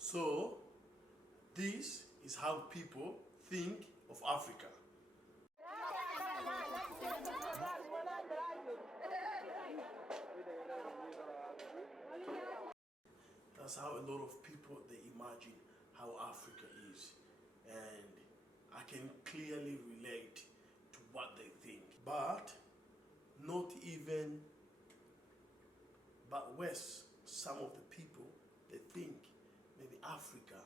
So, this is how people think of Africa. That's how a lot of people they imagine how Africa is. And I can clearly relate to what they think. But not even but worse, some of the people they think maybe Africa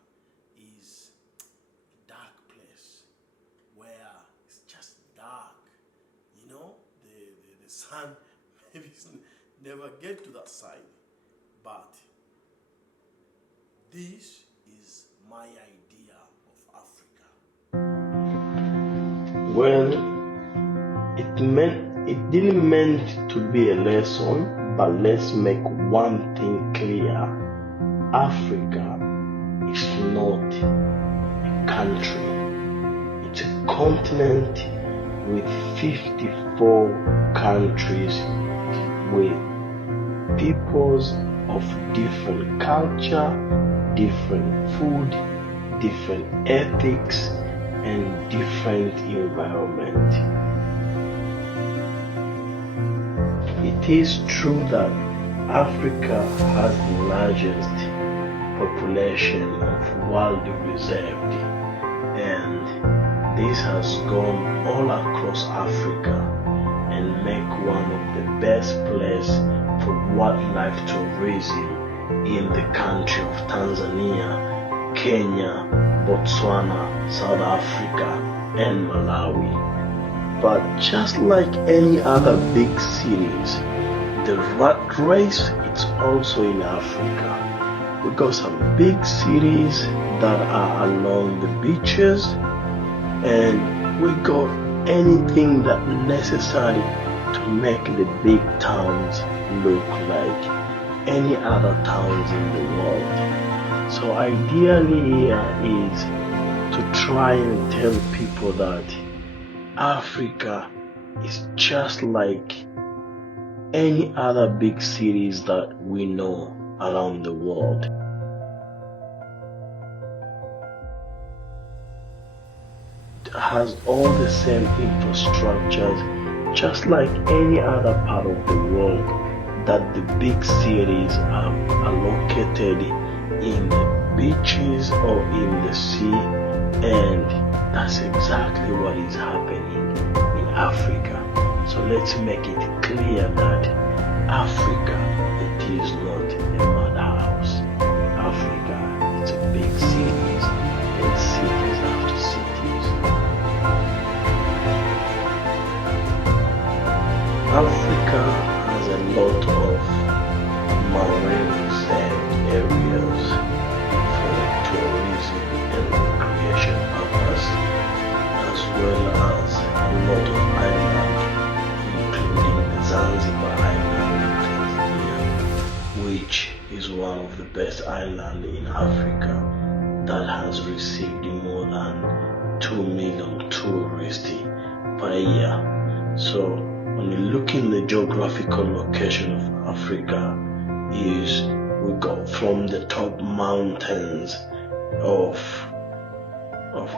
is a dark place where it's just dark. The sun maybe never get to that side. But this is my idea of Africa. Well, it didn't meant to be a lesson, but let's make one thing clear. Africa is not a country. It's a continent with 54 countries with peoples of different culture, different food, different ethics, and different environment. It is true that Africa has the largest population of wild reserved, and this has gone all across Africa and make one of the best places for wildlife tourism in the country of Tanzania, Kenya, Botswana, South Africa, and Malawi. But just like any other big cities, the rat race is also in Africa. We got some big cities that are along the beaches, and we got anything that necessary to make the big towns look like any other towns in the world. So ideally here is to try and tell people that Africa is just like any other big cities that we know around the world. It has all the same infrastructures just like any other part of the world, that the big cities are located in the beaches or in the sea, and that's exactly what is happening in Africa. So let's make it clear that Africa, it is not a madhouse. Africa, it's a big cities and cities after cities. Africa has a lot of marine reserved areas for tourism and recreation purpose, as well as a lot of islands, including the Zanzibar Island in Tanzania, which is one of the best islands in Africa that has received more than 2 million tourists per year. So when you look in the geographical location of Africa, is we go from the top mountains of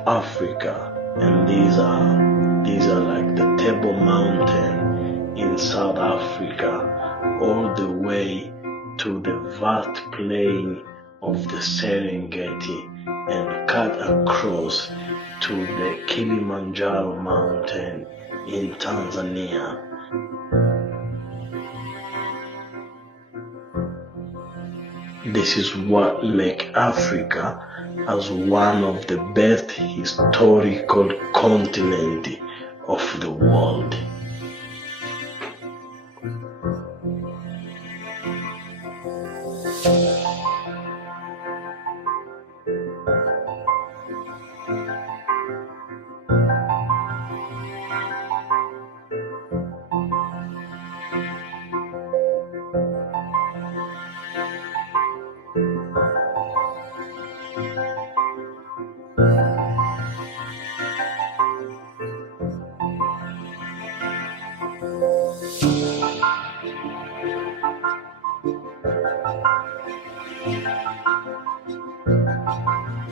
Africa, and these are like the Table Mountain in South Africa, all the way to the vast plain of the Serengeti, and cut across to the Kilimanjaro mountain in Tanzania. This is what makes Africa as one of the best historical continents of the world.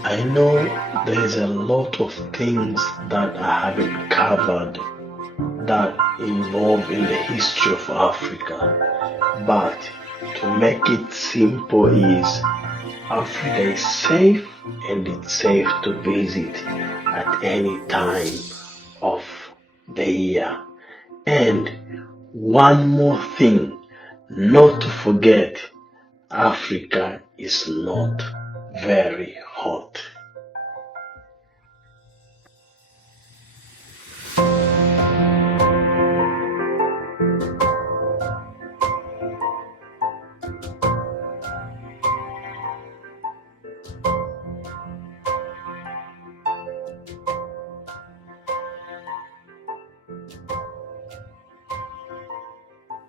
I know there's a lot of things that I haven't covered that involve in the history of Africa, but to make it simple is Africa is safe and it's safe to visit at any time of the year. And one more thing, not to forget, Africa is not very hot.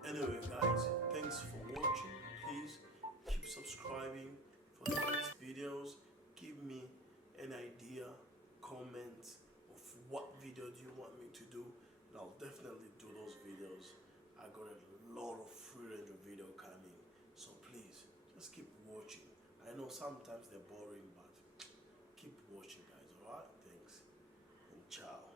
Anyway, guys, thanks for watching. Please keep subscribing for the next videos. Give me an idea, comment of what video do you want me to do, and I'll definitely do those videos. I got a lot of free range of video coming, so please just keep watching. I know sometimes they're boring, but keep watching, guys. Alright, thanks and ciao.